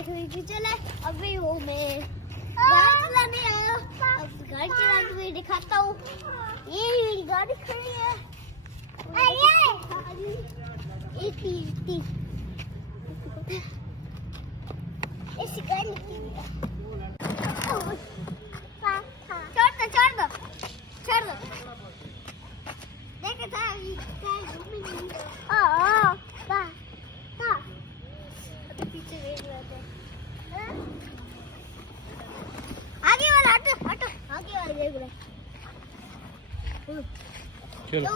देखो ये चला। अभी वो मैं गाड़ी चलाने आया। अब गाड़ी चला के मैं दिखाता हूँ। ये मेरी गाड़ी खड़ी है। ऐसी गाड़ी छोड़ दो। देखो था पीछे देख रहे थे। आगे वाला हटो आगे वाला देख रहे। चलो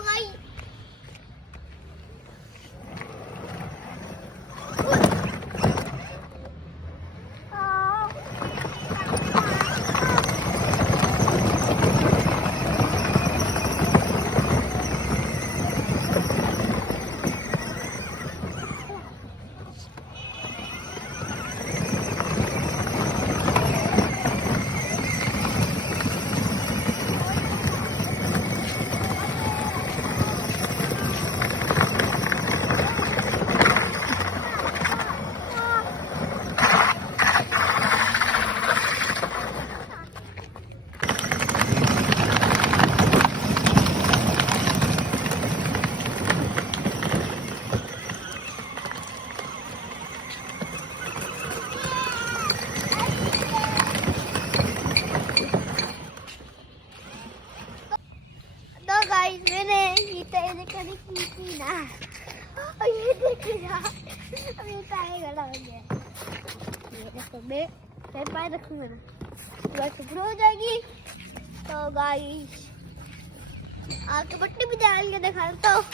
भाई मैंने ये तैयारी की ना। और ये देखिएगा अभी टायर गला हो गया। ये देखो मैं पैर रखूंगा ना बस ऊपर हो जाएगी। तो गाइस आगे पट्टी भी डाल के दिखाता हूँ।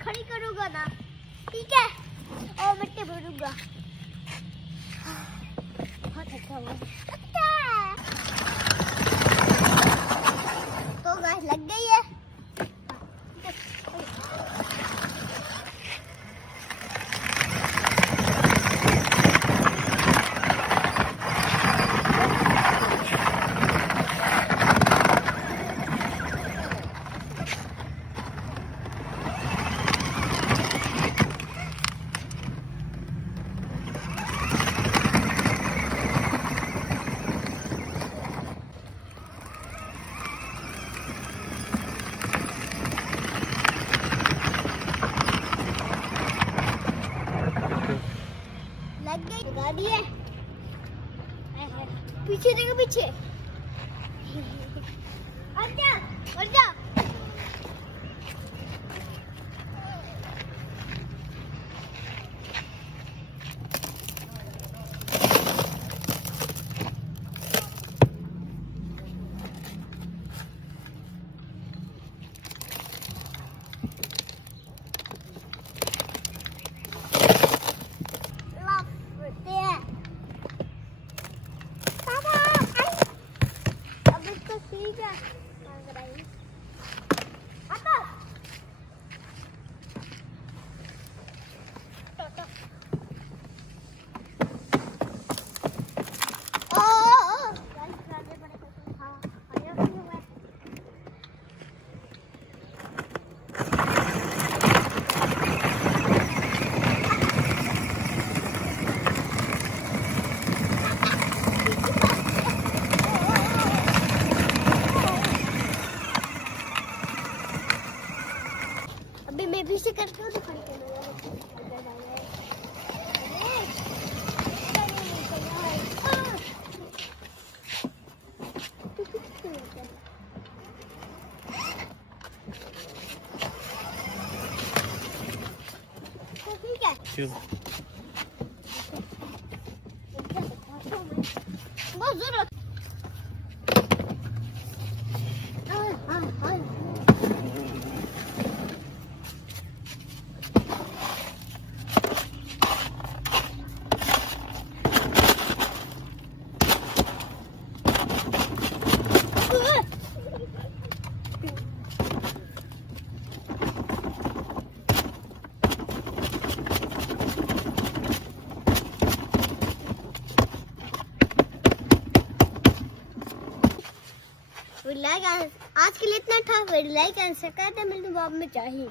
खड़ी करूंगा ना, ठीक है, और मिट्टी भरूंगा। बहुत अच्छा हुआ। तो गाइस लग गई है। गाड़ी है पीछे, देखो पीछे। आजा आजा। पीछे करके तो खड़ी कर ठीक है। लाइक आज के लिए इतना था। लाइक एंड सब्सक्राइब मिलते हैं बाद में चाहिए।